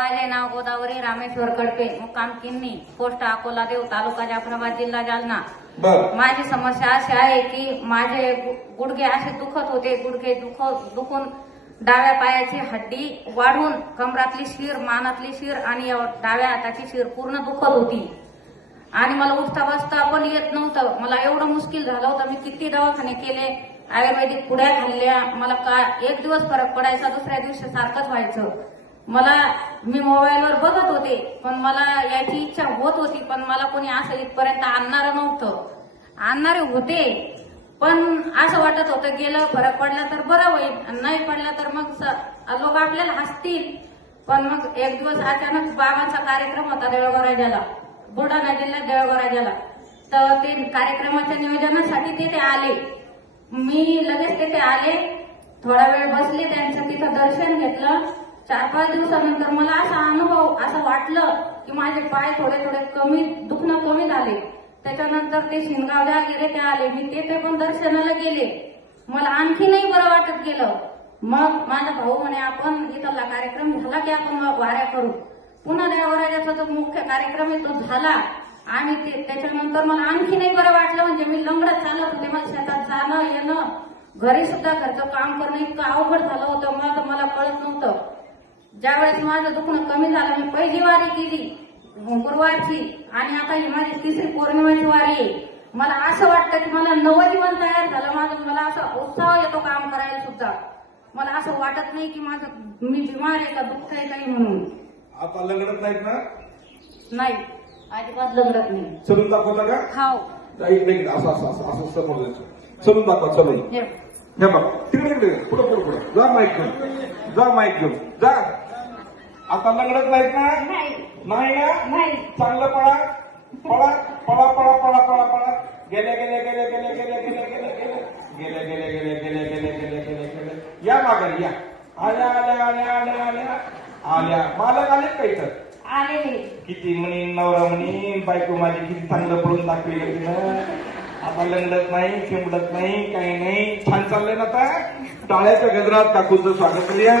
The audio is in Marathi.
माझे नाव गोदावरी रामेश्वर कडपे, मुक्काम किन्नी, पोस्ट अकोला देव, तालुका जाफराबाद, जिल्हा जालना। माझी समस्या अशी आहे की माझे गुडघे असे दुखत होते, गुडघे दुखून डाव्या पायाची हड्डी वाढून कमरातली शिर, मानातली शिर आणि डाव्या हाताची शिर पूर्ण दुखत होती आणि मला उठता बसता पण येत नव्हतं। मला एवढं मुश्किल झालं होतं, मी किती दवाखाने केले, आयुर्वेदिक पुड्या खाल्ल्या, मला एक दिवस फरक पडायचा, दुसऱ्या दिवशी सारखंच व्हायचं। मी मोबाईलवर बघत होते पण मला याची इच्छा होत होती, पण मला कोणी असं इथपर्यंत आणणारं नव्हतं। आणणारे होते पण असं वाटत होतं गेलं फरक पडला तर बरं होईल, नाही पडला तर मग लोक आपल्याला हसतील। पण मग एक दिवस अचानक बाबांचा कार्यक्रम होता देवळगाव, बुलढाणा जिल्ह्यात देवळगाव, तर ते कार्यक्रमाच्या नियोजनासाठी तिथे आले। मी लगेच तिथे आले, थोडा वेळ बसले, त्यांचं तिथं दर्शन घेतलं। 4-5 दिवसानंतर मला असा अनुभव असं वाटलं की माझे पाय थोडे थोडे दुखणं कमी झाले। त्याच्यानंतर ते शिनगावला गेले, ते आले, मी तिथे पण दर्शनाला गेले, मला आणखीनही बरं वाटत गेलं। मग माझा भाऊ म्हणे आपण इथला कार्यक्रम झाला की आपण वाऱ्या करू। पुन्हा देवराजाचा जो मुख्य कार्यक्रम आहे तो झाला आणि त्याच्यानंतर मला आणखीनही बरं वाटलं। म्हणजे मी लंगडत चालत होते, मला शेतात जाणं येणं, घरी सुद्धा घरचं काम करणं इतकं अवघड झालं होतं, मला कळत नव्हतं। ज्यावेळेस माझं दुखणं कमी झालं, मी पहिली वारी केली गुरुवारची आणि आता ही माझी 3री पौर्णिमेची वारी आहे। मला असं वाटतं की मला नवजीवन तयार झालं, मला असा उत्साह येतो काम करायला सुद्धा। मला असं वाटत नाही की मी बिमार आहे का, दुःख आहे काही म्हणून। आता लंगडत नाहीत ना? नाही, अजिबात लंगडत नाही। चलून दाखवता का? हाव, नाही, असं समोर चलून दाखवा, चलून हे बघ, तिकडे पुढे जा, माईक घेऊन जा। आता लंगडत नाहीत ना? नाही ना? नाही। चांगलं पळा पळा पळा पळा पळा पळा पळा, गेले गेले गेले गेले गेले गेले गेले गेले गेले गेले गेले गेले गेले गेले गेले गेले, या माघारी या, आल्या आल्या आल्या आल्या आल्या आल्या, मालक आले का इथं? आले। किती म्हणे नवरा म्हणे बायको माझी किती चांगलं पळून दाखवलं तिनं, आता लंगडत नाही, किंबडत नाही, काही नाही, छान चाललंय ना। आता टाळ्याच्या गजरात काकूचं स्वागत करूया।